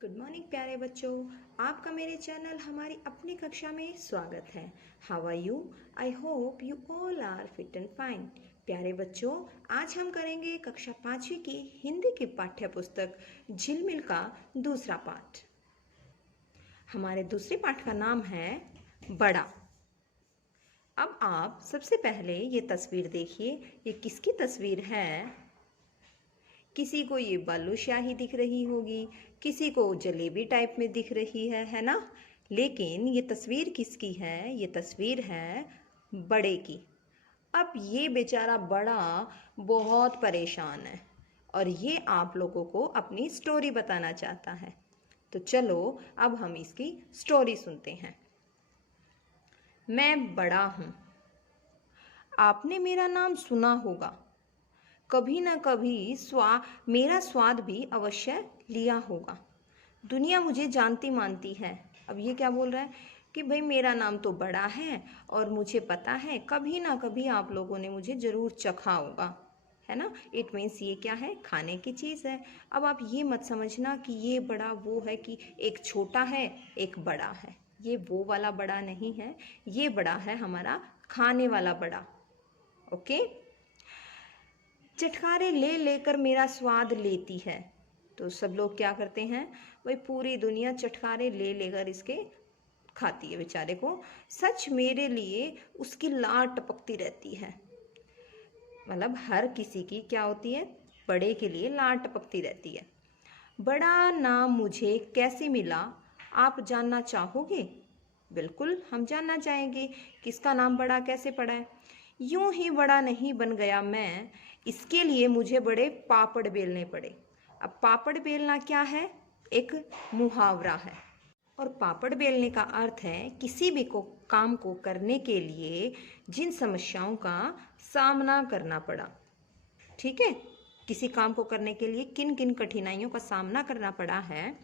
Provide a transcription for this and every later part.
Good morning प्यारे बच्चों। आपका मेरे चैनल हमारी अपनी कक्षा में स्वागत है। How are you? I hope you all are fit and fine. प्यारे बच्चों, आज हम करेंगे कक्षा 5वीं की हिंदी की पाठ्य पुस्तक झिलमिल का दूसरा पाठ। हमारे दूसरे पाठ का नाम है बड़ा। अब आप सबसे पहले ये तस्वीर देखिए। ये किसकी तस्वीर है? किसी को ये बालूशाही दिख रही होगी, किसी को जलेबी टाइप में दिख रही है ना। लेकिन ये तस्वीर किसकी है? ये तस्वीर है बड़े की। अब ये बेचारा बड़ा बहुत परेशान है और ये आप लोगों को अपनी स्टोरी बताना चाहता है। तो चलो अब हम इसकी स्टोरी सुनते हैं। मैं बड़ा हूँ। आपने मेरा नाम सुना होगा। कभी न कभी मेरा स्वाद भी अवश्य लिया होगा। दुनिया मुझे जानती मानती है। अब ये क्या बोल रहा है कि भाई मेरा नाम तो बड़ा है और मुझे पता है कभी ना कभी आप लोगों ने मुझे ज़रूर चखा होगा, है ना। इट मीन्स ये क्या है? खाने की चीज़ है। अब आप ये मत समझना कि ये बड़ा वो है कि एक छोटा है एक बड़ा है। ये वो वाला बड़ा नहीं है, ये बड़ा है हमारा खाने वाला बड़ा। ओके। चटकारे ले लेकर मेरा स्वाद लेती है। तो सब लोग क्या करते हैं? भाई पूरी दुनिया चटकारे ले लेकर इसके खाती है बेचारे को। सच मेरे लिए उसकी लार टपकती रहती है। मतलब हर किसी की क्या होती है? बड़े के लिए लार टपकती रहती है। बड़ा नाम मुझे कैसे मिला, आप जानना चाहोगे? बिल्कुल हम जानना चाहेंगे। किसका नाम बड़ा कैसे पड़ा है? यूं ही बड़ा नहीं बन गया मैं, इसके लिए मुझे बड़े पापड़ बेलने पड़े। अब पापड़ बेलना क्या है? एक मुहावरा है। और पापड़ बेलने का अर्थ है किसी भी काम को करने के लिए जिन समस्याओं का सामना करना पड़ा। ठीक है, किसी काम को करने के लिए किन किन कठिनाइयों का सामना करना पड़ा है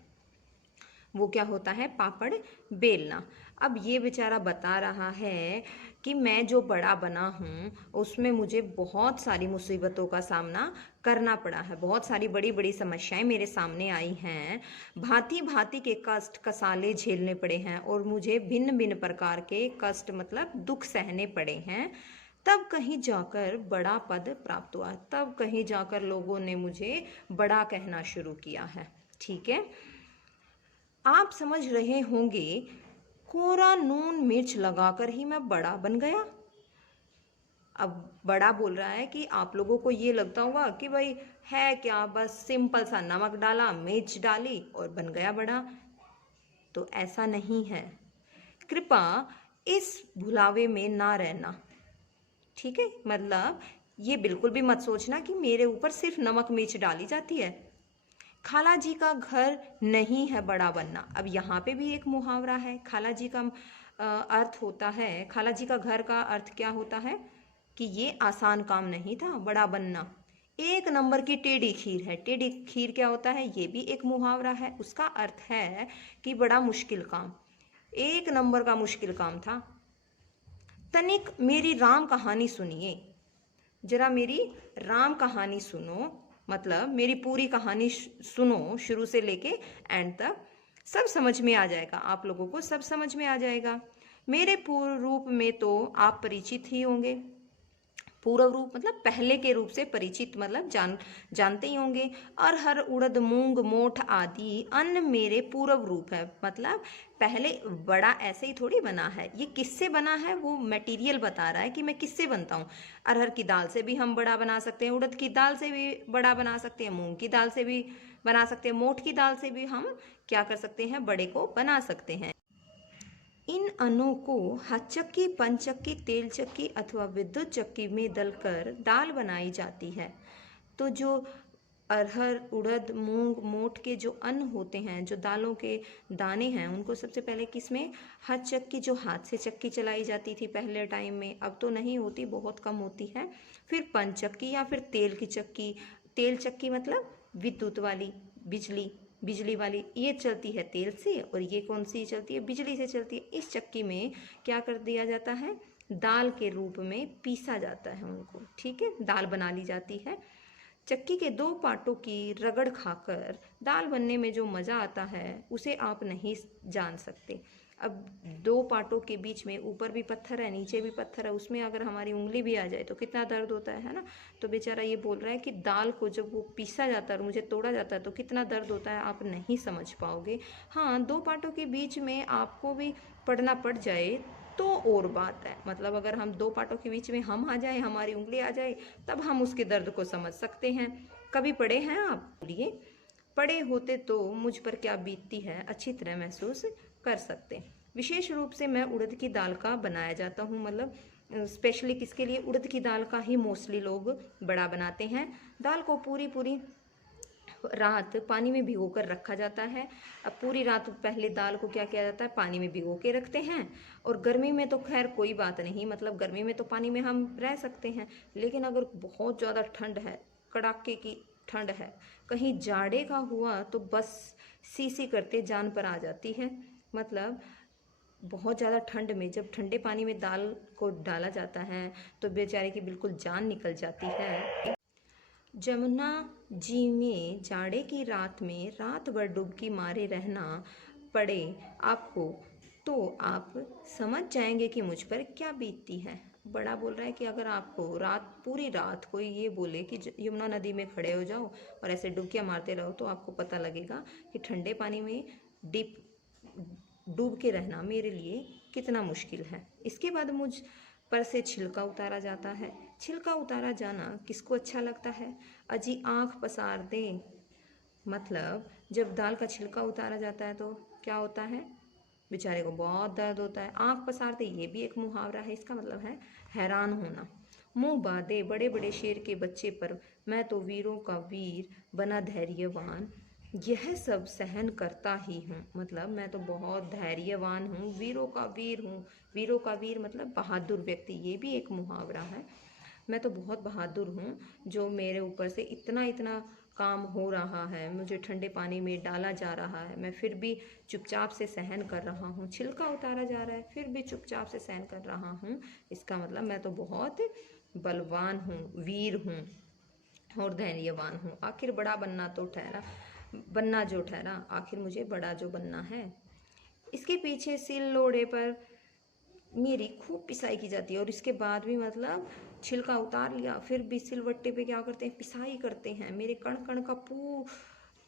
वो क्या होता है? पापड़ बेलना। अब ये बेचारा बता रहा है कि मैं जो बड़ा बना हूँ उसमें मुझे बहुत सारी मुसीबतों का सामना करना पड़ा है। बहुत सारी बड़ी बड़ी समस्याएं मेरे सामने आई हैं। भांति भांति के कष्ट कसाले झेलने पड़े हैं और मुझे भिन्न भिन्न प्रकार के कष्ट मतलब दुख सहने पड़े हैं। तब कहीं जाकर बड़ा पद प्राप्त हुआ। तब कहीं जाकर लोगों ने मुझे बड़ा कहना शुरू किया है। ठीक है, आप समझ रहे होंगे कोरा नून मिर्च लगाकर ही मैं बड़ा बन गया। अब बड़ा बोल रहा है कि आप लोगों को ये लगता होगा कि भाई है क्या, बस सिंपल सा नमक डाला मिर्च डाली और बन गया बड़ा। तो ऐसा नहीं है। कृपा इस भुलावे में ना रहना। ठीक है, मतलब ये बिल्कुल भी मत सोचना कि मेरे ऊपर सिर्फ नमक मिर्च डाली जाती है। खाला जी का घर नहीं है बड़ा बनना। अब यहाँ पे भी एक मुहावरा है। खाला जी का अर्थ होता है, खाला जी का घर का अर्थ क्या होता है कि ये आसान काम नहीं था बड़ा बनना। एक नंबर की टेढ़ी खीर है। टेढ़ी खीर क्या होता है? ये भी एक मुहावरा है। उसका अर्थ है कि बड़ा मुश्किल काम, एक नंबर का मुश्किल काम था। तनिक मेरी राम कहानी सुनिए। जरा मेरी राम कहानी सुनो, मतलब मेरी पूरी कहानी सुनो शुरू से लेके एंड तक। सब समझ में आ जाएगा, आप लोगों को सब समझ में आ जाएगा। मेरे पूर्व रूप में तो आप परिचित ही होंगे। पूर्व रूप मतलब पहले के रूप से परिचित मतलब जानते ही होंगे। और हर उड़द मूंग मोठ आदि अन्न मेरे पूर्व रूप है। मतलब पहले बड़ा ऐसे ही थोड़ी बना है। ये किससे बना है वो मटेरियल बता रहा है कि मैं किससे बनता हूँ। अरहर की दाल से भी हम बड़ा बना सकते हैं, उड़द की दाल से भी बड़ा बना सकते हैं, मूंग की दाल से भी बना सकते हैं, मोठ की दाल से भी हम क्या कर सकते हैं? बड़े को बना सकते हैं। इन अन्नों को हाथ चक्की, पंचक्की, तेल चक्की अथवा विद्युत चक्की में दलकर दाल बनाई जाती है। तो जो अरहर उड़द मूंग मोठ के जो अन्न होते हैं, जो दालों के दाने हैं, उनको सबसे पहले किसमें? हाथ चक्की, जो हाथ से चक्की चलाई जाती थी पहले टाइम में, अब तो नहीं होती, बहुत कम होती है। फिर पंचक्की या फिर तेल की चक्की। तेल चक्की मतलब विद्युत वाली, बिजली वाली, ये चलती है तेल से। और ये कौन सी चलती है? बिजली से चलती है। इस चक्की में क्या कर दिया जाता है? दाल के रूप में पीसा जाता है उनको। ठीक है, दाल बना ली जाती है। चक्की के दो पाटों की रगड़ खाकर दाल बनने में जो मज़ा आता है उसे आप नहीं जान सकते। अब दो पाटों के बीच में ऊपर भी पत्थर है, नीचे भी पत्थर है, उसमें अगर हमारी उंगली भी आ जाए तो कितना दर्द होता है ना। तो बेचारा ये बोल रहा है कि दाल को जब वो पीसा जाता है और मुझे तोड़ा जाता है तो कितना दर्द होता है आप नहीं समझ पाओगे। हाँ, दो पाटों के बीच में आपको भी पड़ना पड़ जाए तो और बात है, मतलब अगर हम दो पाटों के बीच में हम आ जाए, हमारी उंगली आ जाए, तब हम उसके दर्द को समझ सकते हैं। कभी पढ़े हैं आप? बोलिए, पढ़े होते तो मुझ पर क्या बीतती है अच्छी तरह महसूस कर सकते। विशेष रूप से मैं उड़द की दाल का बनाया जाता हूँ, मतलब स्पेशली किसके लिए? उड़द की दाल का ही मोस्टली लोग बड़ा बनाते हैं। दाल को पूरी पूरी रात पानी में भिगो कर रखा जाता है। अब पूरी रात पहले दाल को क्या किया जाता है? पानी में भिगो के रखते हैं। और गर्मी में तो खैर कोई बात नहीं, मतलब गर्मी में तो पानी में हम रह सकते हैं, लेकिन अगर बहुत ज़्यादा ठंड है, कड़ाके की ठंड है, कहीं जाड़े का हुआ तो बस सी सी करते जान पर आ जाती है। मतलब बहुत ज़्यादा ठंड में जब ठंडे पानी में दाल को डाला जाता है तो बेचारे की बिल्कुल जान निकल जाती है। जमुना जी में जाड़े की रात में रात भर डुबकी मारे रहना पड़े आपको तो आप समझ जाएंगे कि मुझ पर क्या बीतती है। बड़ा बोल रहा है कि अगर आपको रात पूरी रात कोई ये बोले कि यमुना नदी में खड़े हो जाओ और ऐसे डुबकियां मारते रहो तो आपको पता लगेगा कि ठंडे पानी में डीप डूब के रहना मेरे लिए कितना मुश्किल है। इसके बाद मुझ पर से छिलका उतारा जाता है। छिलका उतारा जाना किसको अच्छा लगता है? अजी आंख पसार दे। मतलब जब दाल का छिलका उतारा जाता है तो क्या होता है? बेचारे को बहुत दर्द होता है। आंख पसार दे ये भी एक मुहावरा है, इसका मतलब है हैरान होना। मुंह बांधे बड़े बड़े शेर के बच्चे पर मैं तो वीरों का वीर बना धैर्यवान, यह सब सहन करता ही हूँ। मतलब मैं तो बहुत धैर्यवान हूँ, वीरों का वीर हूँ। वीरों का वीर मतलब बहादुर व्यक्ति, ये भी एक मुहावरा है। मैं तो बहुत बहादुर हूँ जो मेरे ऊपर से इतना इतना काम हो रहा है, मुझे ठंडे पानी में डाला जा रहा है, मैं फिर भी चुपचाप से सहन कर रहा हूँ। छिलका उतारा जा रहा है फिर भी चुपचाप से सहन कर रहा हूँ। इसका मतलब मैं तो बहुत बलवान हूँ, वीर हूँ और धैर्यवान हूँ। आखिर बड़ा बनना जो ठहरा, आखिर मुझे बड़ा जो बनना है। इसके पीछे सिल लोड़े पर मेरी खूब पिसाई की जाती है और इसके बाद भी मतलब छिलका उतार लिया फिर भी सिलवट्टे पे क्या करते हैं? पिसाई करते हैं। मेरे कण कण का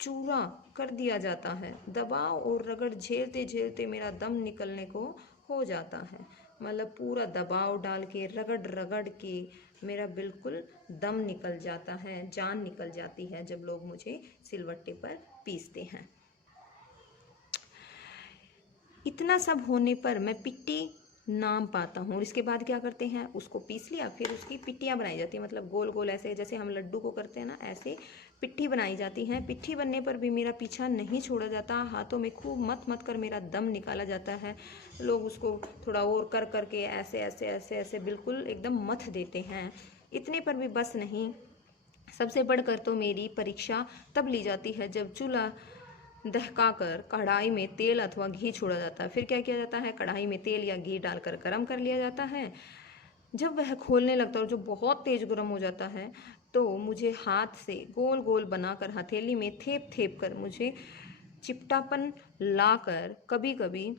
चूरा कर दिया जाता है। दबाव और रगड़ झेलते झेलते मेरा दम निकलने को हो जाता है। मतलब पूरा दबाव डाल के रगड़ रगड़ के मेरा बिल्कुल दम निकल जाता है, जान निकल जाती है जब लोग मुझे सिलवट्टे पर पीसते हैं। इतना सब होने पर मैं पिट्टी नाम पाता हूँ। और इसके बाद क्या करते हैं? उसको पीस लिया फिर उसकी पिट्टियाँ बनाई जाती हैं, मतलब गोल गोल ऐसे जैसे हम लड्डू को करते हैं ना, ऐसे पिट्ठी बनाई जाती हैं। पिट्ठी बनने पर भी मेरा पीछा नहीं छोड़ा जाता। हाथों में खूब मत मत कर मेरा दम निकाला जाता है। लोग उसको थोड़ा और कर करके ऐसे ऐसे ऐसे ऐसे बिल्कुल एकदम मथ देते हैं। इतने पर भी बस नहीं, सबसे बढ़कर तो मेरी परीक्षा तब ली जाती है जब चूल्हा दहकाकर कढ़ाई में तेल अथवा घी छोड़ा जाता है। फिर क्या किया जाता है? कढ़ाई में तेल या घी डालकर गर्म कर लिया जाता है। जब वह खोलने लगता है और जो बहुत तेज गर्म हो जाता है तो मुझे हाथ से गोल गोल बनाकर हथेली में थेप थेप कर मुझे चिपटापन लाकर कभी कभी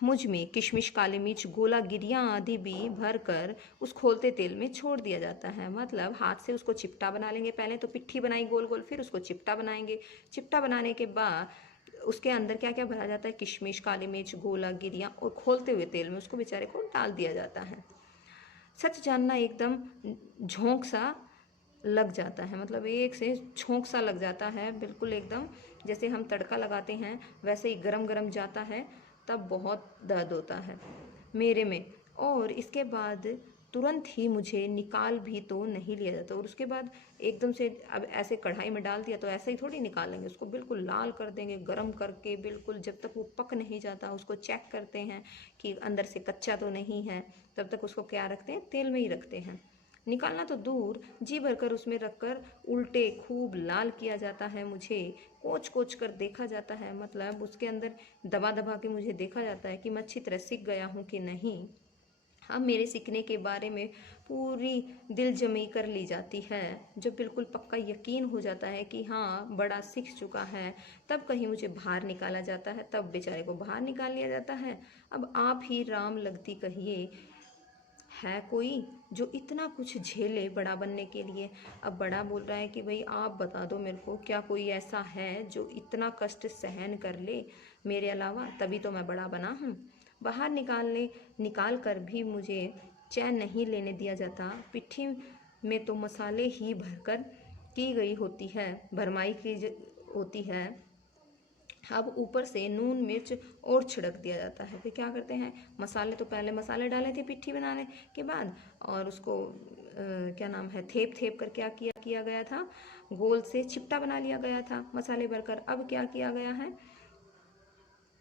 मुझ में किशमिश, काली मिर्च, गोला गिरियाँ आदि भी भर कर उस खोलते तेल में छोड़ दिया जाता है। मतलब हाथ से उसको चिपटा बना लेंगे, पहले तो पिट्ठी बनाई गोल गोल, फिर उसको चिपटा बनाएंगे। चिपटा बनाने के बाद उसके अंदर क्या क्या भरा जाता है? किशमिश, काली मिर्च, गोला गिरियाँ, और खोलते हुए तेल में उसको बेचारे को डाल दिया जाता है। सच जानना एकदम झोंक सा लग जाता है, मतलब एक से झोंक सा लग जाता है, बिल्कुल एकदम जैसे हम तड़का लगाते हैं वैसे ही गरम गरम जाता है। तब बहुत दर्द होता है मेरे में। और इसके बाद तुरंत ही मुझे निकाल भी तो नहीं लिया जाता। और उसके बाद एकदम से अब ऐसे कढ़ाई में डाल दिया तो ऐसे ही थोड़ी निकालेंगे, उसको बिल्कुल लाल कर देंगे गरम करके। बिल्कुल जब तक वो पक नहीं जाता उसको चेक करते हैं कि अंदर से कच्चा तो नहीं है, तब तक उसको क्या रखते हैं? तेल में ही रखते हैं। निकालना तो दूर, जी भरकर उसमें रखकर उल्टे खूब लाल किया जाता है। मुझे कोच कोच कर देखा जाता है, मतलब उसके अंदर दबा दबा के मुझे देखा जाता है कि मैं अच्छी तरह सीख गया हूँ कि नहीं। अब मेरे सीखने के बारे में पूरी दिल जमी कर ली जाती है। जब बिल्कुल पक्का यकीन हो जाता है कि हाँ बड़ा सीख चुका है, तब कहीं मुझे बाहर निकाला जाता है, तब बेचारे को बाहर निकाल लिया जाता है। अब आप ही राम लगती कहिए, है कोई जो इतना कुछ झेले बड़ा बनने के लिए। अब बड़ा बोल रहा है कि भाई आप बता दो मेरे को, क्या कोई ऐसा है जो इतना कष्ट सहन कर ले मेरे अलावा, तभी तो मैं बड़ा बना हूँ। बाहर निकाल कर भी मुझे चैन नहीं लेने दिया जाता। पिट्ठी में तो मसाले ही भरकर की गई होती है, भरमाई होती है। अब ऊपर से नून मिर्च और छिड़क दिया जाता है। फिर क्या करते हैं, मसाले तो पहले मसाले डाले थे पिट्ठी बनाने के बाद, और उसको क्या नाम है, थेप थेप कर क्या किया गया था, गोल से चिपटा बना लिया गया था मसाले भरकर। अब क्या किया गया है,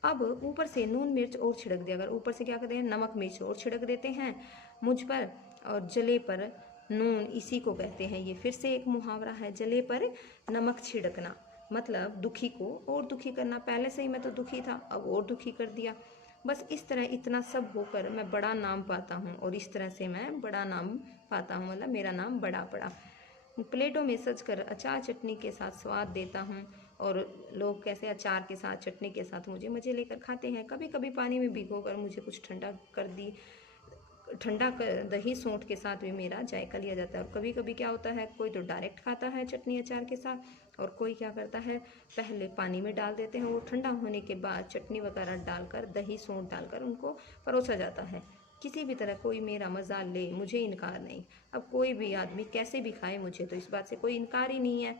अब ऊपर से नून मिर्च और छिड़क दिया गया। ऊपर से क्या करते हैं, नमक मिर्च और छिड़क देते हैं मुझ पर, और जले पर नून, इसी को कहते हैं, ये फिर से एक मुहावरा है, जले पर नमक छिड़कना, मतलब दुखी को और दुखी करना। पहले से ही मैं तो दुखी था, अब और दुखी कर दिया। बस इस तरह इतना सब होकर मैं बड़ा नाम पाता हूँ, और इस तरह से मैं बड़ा नाम पाता हूँ, मतलब मेरा नाम बड़ा पड़ा। प्लेटों में सज कर अचार चटनी के साथ स्वाद देता हूँ, और लोग कैसे अचार के साथ चटनी के साथ मुझे मज़े लेकर खाते हैं। कभी कभी पानी में भिगो कर मुझे कुछ ठंडा कर दही सोंठ के साथ भी मेरा जायका लिया जाता है। और कभी कभी क्या होता है, कोई तो डायरेक्ट खाता है चटनी अचार के साथ, और कोई क्या करता है, पहले पानी में डाल देते हैं, वो ठंडा होने के बाद चटनी वगैरह डालकर, दही सोंठ डालकर उनको परोसा जाता है। किसी भी तरह कोई मेरा मज़ा ले, मुझे इनकार नहीं। अब कोई भी आदमी कैसे भी खाए, मुझे तो इस बात से कोई इनकार ही नहीं है।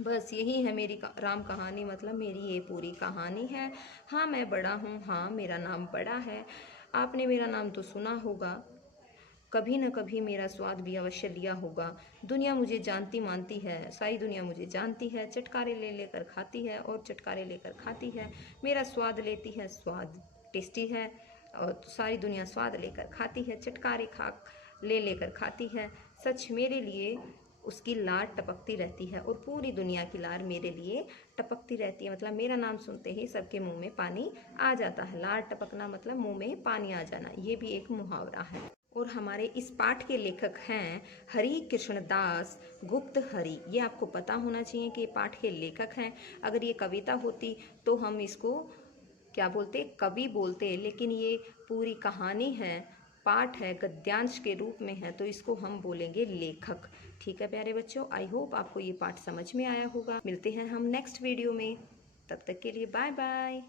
बस यही है मेरी राम कहानी, मतलब मेरी ये पूरी कहानी है। हाँ मैं बड़ा हूँ, हाँ मेरा नाम बड़ा है। आपने मेरा नाम तो सुना होगा, कभी न कभी मेरा स्वाद भी अवश्य लिया होगा। दुनिया मुझे जानती मानती है, सारी दुनिया मुझे जानती है, चटकारे ले लेकर खाती है और चटकारे लेकर खाती है। मेरा स्वाद लेती है, स्वाद टेस्टी है, और सारी दुनिया स्वाद लेकर खाती है, चटकारे खा ले लेकर खाती है। सच मेरे लिए उसकी लार टपकती रहती है, और पूरी दुनिया की लार मेरे लिए टपकती रहती है। मतलब मेरा नाम सुनते ही सबके मुंह में पानी आ जाता है। लार टपकना मतलब मुंह में पानी आ जाना, ये भी एक मुहावरा है। और हमारे इस पाठ के लेखक हैं हरि कृष्ण दास गुप्त हरि। ये आपको पता होना चाहिए कि ये पाठ के लेखक हैं। अगर ये कविता होती तो हम इसको क्या बोलते, कवि बोलते, लेकिन ये पूरी कहानी है, पाठ है, गद्यांश के रूप में है, तो इसको हम बोलेंगे लेखक। ठीक है प्यारे बच्चों, आई होप आपको ये पाठ समझ में आया होगा। मिलते हैं हम नेक्स्ट वीडियो में, तब तक के लिए बाय बाय।